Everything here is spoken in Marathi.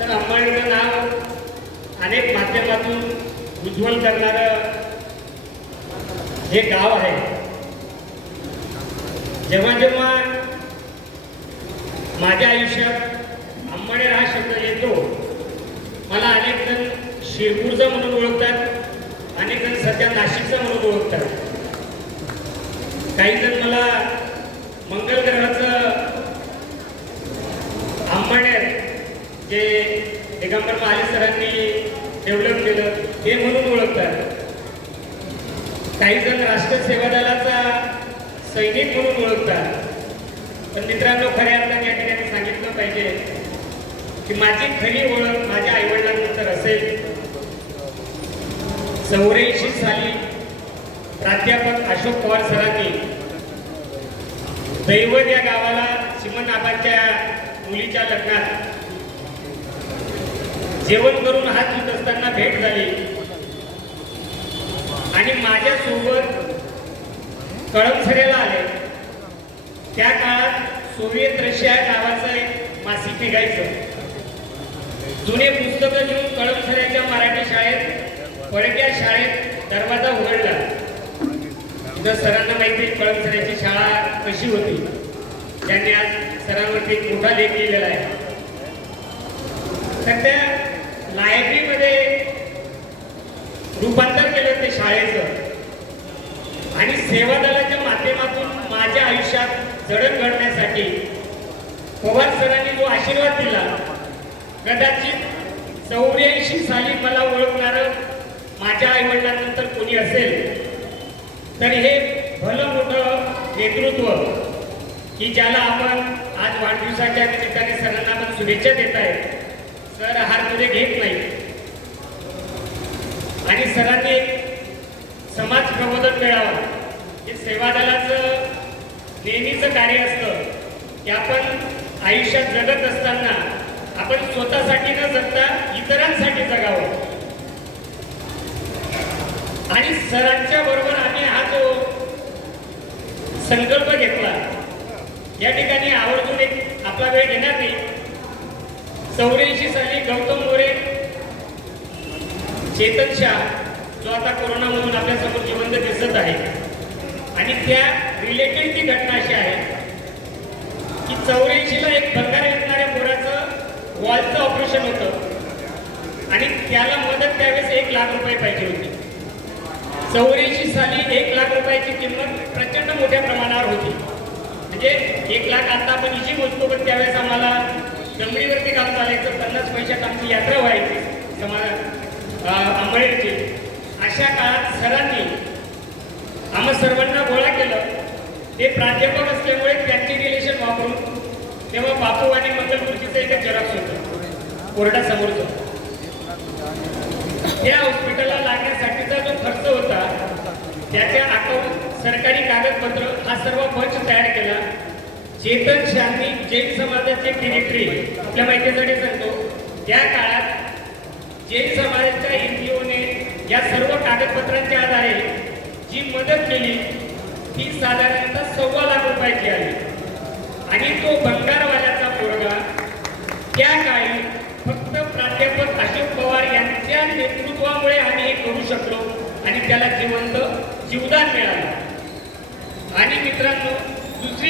तर अंबानीचं नाव अनेक माध्यमातून उज्ज्वल करणारं हे गाव आहे. जेव्हा जेव्हा माझ्या आयुष्यात अंबानेर हा शब्द येतो मला अनेक जण शिरपूरचा म्हणून ओळखतात अनेक जण सध्या नाशिकचा म्हणून ओळखतात. काही जण मला मंगल ग्रहाचं अंबानेर जे दिगंबर महाले सरांनी डेव्हलप केलं हे म्हणून ओळखतात. काही जण राष्ट्र सेवा दलाचा सैनिक म्हणून ओळखतात. पण मित्रांनो खऱ्या अर्थाने या ठिकाणी सांगितलं पाहिजे की माझी खरी ओळख माझ्या आईवडिलांनंतर असेल. चौऱ्याऐंशी साली प्राध्यापक अशोक पवार सरांनी दैवत या गावाला चिमणनाबांच्या मुलीच्या लग्नात जेवण करून हात धुत असताना भेट झाली. आणि माझ्यासोबत कळमसरेला आले. त्या काळात सोव्हिएत रशिया नावाचं एक मासिक निघायचं. जुने पुस्तकं घेऊन कळमसऱ्याच्या मराठी शाळेत पडक्या शाळेत दरवाजा उघडला. तर सरांना माहिती कळमसऱ्याची शाळा कशी होती. त्यांनी आज सरांवरती मोठा लेख लिहिलेला आहे. तर त्या लायब्ररीमध्ये रूपांतर केलं ते शाळेचं. आणि सेवा दलाच्या माध्यमातून माझ्या आयुष्यात जडण घडण्यासाठी पवार सरांनी जो आशीर्वाद दिला कदाचित चौऱ्याऐंशी साली मला ओळखणारं माझ्या आईवडिलांनंतर कोणी असेल तर हे भलं मोठं नेतृत्व की ज्याला आपण आज वाढदिवसाच्या निमित्ताने सरांना आपण शुभेच्छा देत आहे सर आहारमध्ये घेत नाही. आणि सरांनी समाज प्रबोधन मिळावं हे सेवा दलाचं नेहमीचं कार्य असतं. की आपण आयुष्यात जगत असताना आपण स्वतःसाठी न जगता इतरांसाठी जगावं. आणि सरांच्या बरोबर आम्ही हा जो संकल्प घेतला या ठिकाणी आवर्जून एक चौऱ्याऐंशी साली गौतम मोरे चेतन शाह जो आता कोरोनामधून म्हणून आपल्यासमोर जिवंत दिसत आहे. आणि त्या रिलेटेड ती घटना अशी आहे की चौऱ्याऐंशीला एक भंगार विकणाऱ्या मोराचं वॉलचं ऑपरेशन होतं. आणि त्याला मदत त्यावेळेस एक लाख रुपये पाहिजे होती. चौऱ्याऐंशी साली एक लाख रुपयाची किंमत प्रचंड मोठ्या प्रमाणावर होती. म्हणजे एक लाख आता आपण इशी मोजतो पण त्यावेळेस आम्हाला जमिनीवरती काम चालायचं पन्नास पैशात आमची यात्रा व्हायची समाज आंबळेची अशा काळात सरांनी आम्हा सर्वांना गोळा केलं. ते प्राध्यापक असल्यामुळे त्यांचे रिलेशन वापरून तेव्हा बापू आणि मंगलमूर्तीचं एक झेरॉक्स होतं. कोर्टासमोरचं त्या हॉस्पिटलला लागण्यासाठीचा जो खर्च होता त्याच्या अकाउंट सरकारी कागदपत्र हा सर्व पंच तयार केला. चेतन शांती जैन समाजाचे डिरेक्टरी आपल्या माहितीसाठी सांगतो त्या काळात जैन समाजाच्या एनजीओने या सर्व कागदपत्रांच्या आधारे जी मदत केली ती साधारणतः सव्वा लाख रुपयाची आली. आणि तो बंगारवाल्याचा पोरगा त्या काळी फक्त प्राध्यापक अशोक पवार यांच्या नेतृत्वामुळे आम्ही हे करू शकलो आणि त्याला जिवंत जीवदान मिळालं. आणि मित्रांनो दुसरी